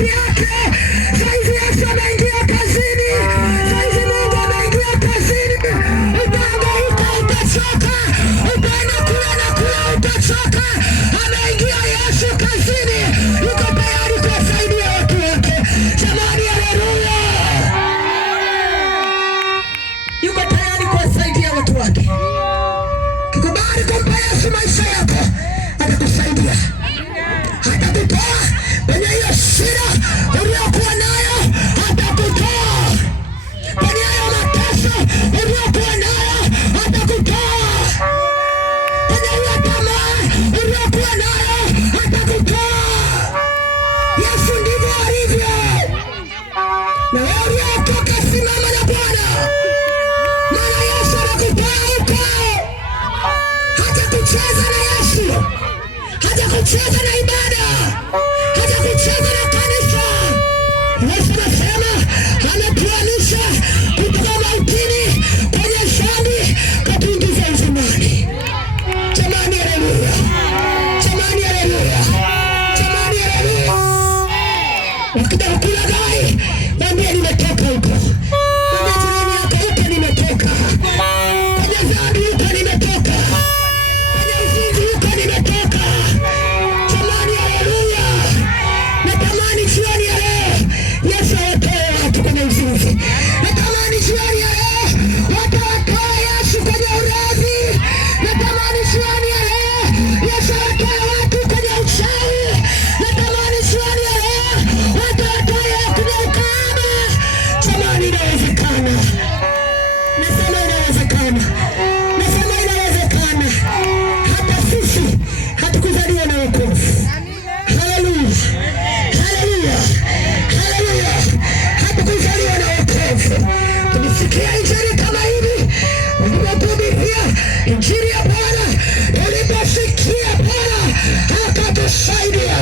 kazi yake. Saizi Yesu ameingia kazini. Saizi Mungu ameingia kazini. Utahangaika, utachoka. Utaenda kula na kula, utachoka. Ameingia Yesu kazini. Yuko tayari kuwasaidia watu wake. Jamani, haleluya. Yuko tayari kuwasaidia watu wake. Kikubali kumpa Yesu maisha yako, atakusaidia. Atakutoa kwenye hiyo shida uliyokuwa nayo, atakutoa kwenye hayo mateso uliyokuwa nayo, atakutoa kwenye hiyo tamaa uliyokuwa nayo, atakutoa. Yesu ndivyo alivyo. Na wewe uliokoka, simama na Bwana, maana Yesu anakutoa huko. Haja kucheza na Yesu, haja kucheza na ibada, haja kucheza na kanisa. Yesu anasema ametuamisha kutoka mautini kwenye dhambi, katuingiza uzimani. Jamani, haleluya! Jamani, haleluya! Jamani, haleluya! Ukitaka kula gai, mwambie nimetoka huko. Mwambie jirani yako huko nimetoka. Kwenye dhambi huko nimetoka. Kwenye uzinzi huko nimetoka. Jamani, haleluya! Natamani jioni ya leo Yesu awatoe watu kwenye uzinzi. Natamani jioni ya leo watu watoe Yesu kwenye ulevi. Natamani jioni ya leo Yesu awatoe watu kwenye uchawi. Natamani jioni ya leo watu watoe kwenye ukahaba. Jamani, inawezekana. Nasema inawezekana. Nasema inawezekana. Hata sisi hatukuzaliwa na wokovu. Haleluya! Haleluya! Haleluya! Hatukuzaliwa na wokovu. Tulisikia injili kama hivi, ulipotuhubiria injili ya Bwana, uliposikia Bwana akatusaidia.